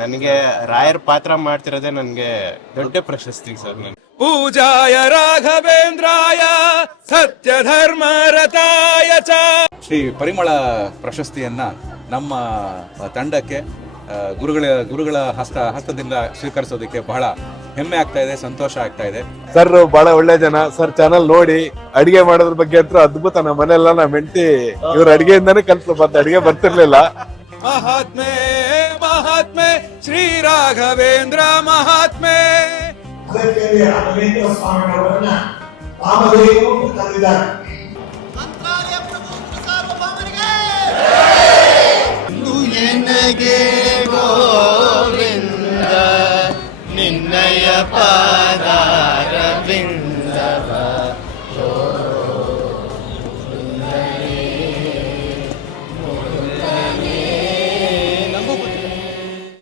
ನನಗೆ ರಾಯರ್ ಪಾತ್ರ ಮಾಡ್ತಿರೋದೇ ನನಗೆ ದೊಡ್ಡ ಪ್ರಶಸ್ತಿ ಸರ್. ಪೂಜಾಯ ರಾಘವೇಂದ್ರಾಯ ಸತ್ಯ ಧರ್ಮ ರತಾಯ ಚ. ಶ್ರೀ ಪರಿಮಳ ಪ್ರಶಸ್ತಿಯನ್ನ ನಮ್ಮ ತಂಡಕ್ಕೆ ಗುರುಗಳ ಹಸ್ತದಿಂದ ಸ್ವೀಕರಿಸೋದಕ್ಕೆ ಬಹಳ ಹೆಮ್ಮೆ ಆಗ್ತಾ ಇದೆ, ಸಂತೋಷ ಆಗ್ತಾ ಇದೆ. ಸರ್ ಬಹಳ ಒಳ್ಳೆ ಜನ ಸರ್. ಚಾನಲ್ ನೋಡಿ ಅಡಿಗೆ ಮಾಡೋದ್ರ ಬಗ್ಗೆ ಅಂತೂ ಅದ್ಭುತ. ನಮ್ಮ ಮನೆಯಲ್ಲ ನಮ್ಮ ಹೆಂಡತಿ ಇವ್ರ ಅಡಿಗೆಯಿಂದಾನೇ ಕಲ್ತು ಮತ್ತೆ ಅಡಿಗೆ ಬರ್ತಿರ್ಲಿಲ್ಲ. ಮಹಾತ್ಮೆ ಮಹಾತ್ಮೆ ಶ್ರೀ ರಾಘವೇಂದ್ರ ಮಹಾತ್ಮೆ. ರಾಘವೇಂದ್ರ ಸ್ವಾಮಿಗಳವರನ್ನ ರಾಮದೇವರು ತಂದಿದ್ದಾರೆ. ಗೋವಿಂದ ನಿನ್ನಯ ಪಾದ